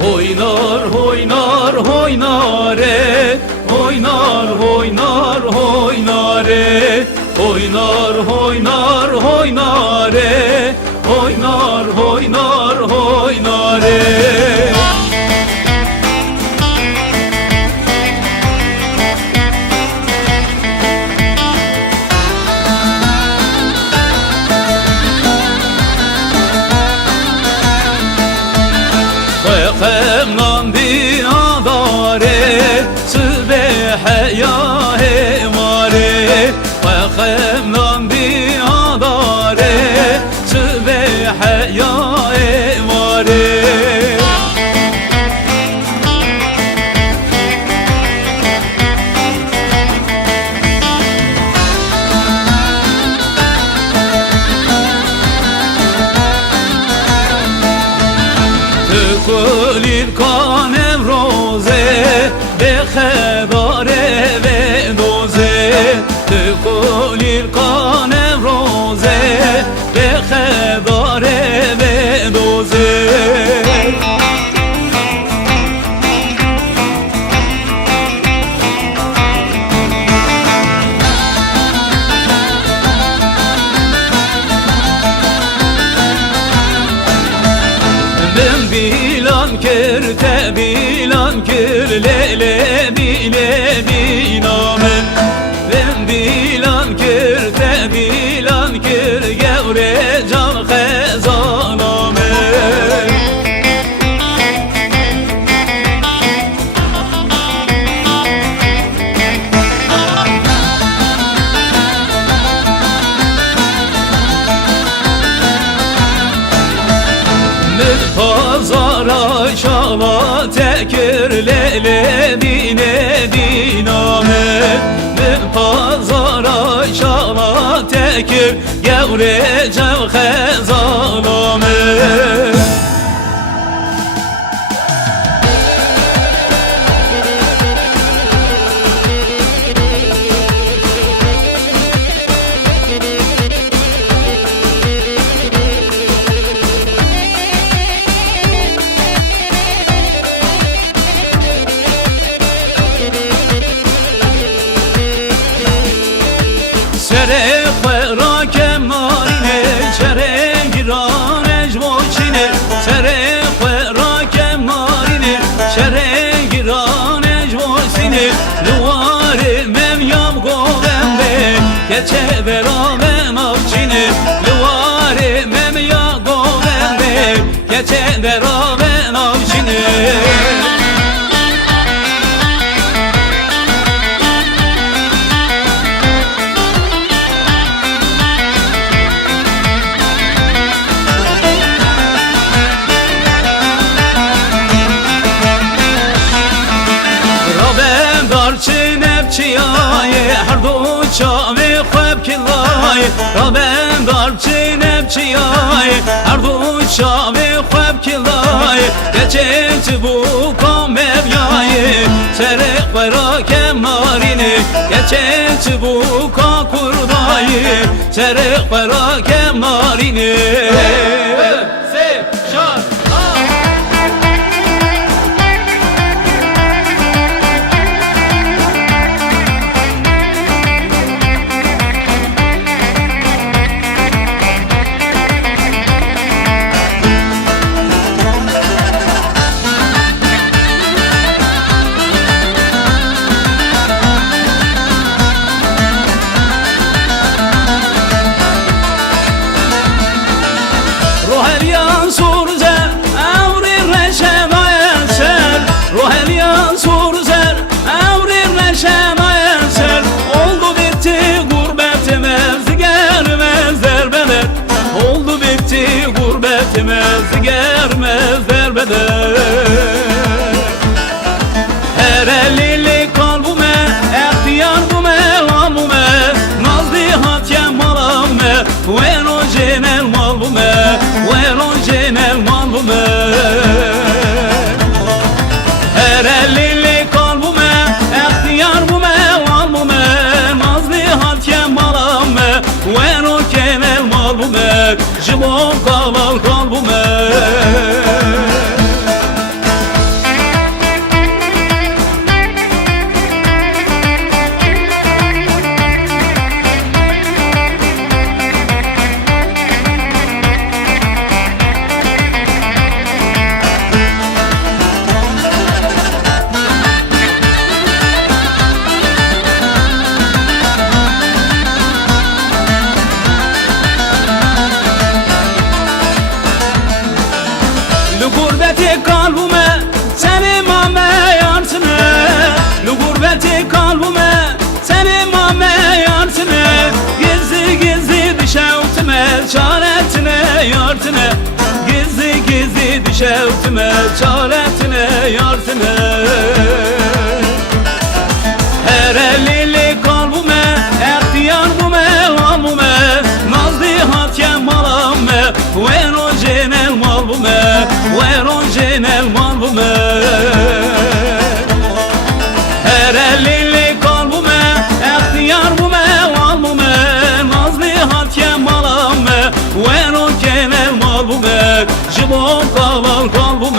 Oynar oynar oynare, oynar oynar oynare, oynar oynar oynare, oynar oynar oynare. Khemnan bi adare sübehe ya hemare, khemnan bi adare sübehe ya hemare. Tükulil kanem roze be khedare ve doze, tükulil kanem roze be khedare ve doze. Ben bilan kir bilan kir lele bile binamen. Ben bilan kir bilan kir gevre can khezanamen. Pazara şala tekir lele bine diname. Ben pazara şala tekir gevre cev khezaname. Sere khera kemarine, sere giran ejvoçine, sere khera kemarine, sere giran ejvoçine. Luare mevyam govende, geçe beraber avçine. Luare mevyam govende, geçe beraber avçine. Çiyaye her du çave khab kilay, raben dar çinep çiyaye her du çave khab kilay. Geçet bu kamev yaye sere khara kemarine, geçet bu ka kurdayı sere khara kemarine. Sev şar gurbetimiz germezler bedel. Her elli kalbime, ihtiyar bume, albume, nazlı hatya malabume, ven o cenel malbume, ven o cenel malbume. Her elli kalbime, ihtiyar bume, albume, nazlı hatya malabume, ven o cenel malbume, jibon kalal kalbume. Gurbeti kalbime seni mame yansını Gurbeti kalbime seni mame yansını Gizli gizli düşevtime çaretine yartine Gizli gizli düşevtime çaretine yartine Her elili kalbime ehtiyar bume albume Nazlı hatyen malamme Vero cenel malbume Vero cenel malbume Her elili kalbime ehtiyar bume albume Nazlı hatyen malamme Vero cenel malbume Jibon kaval kalbume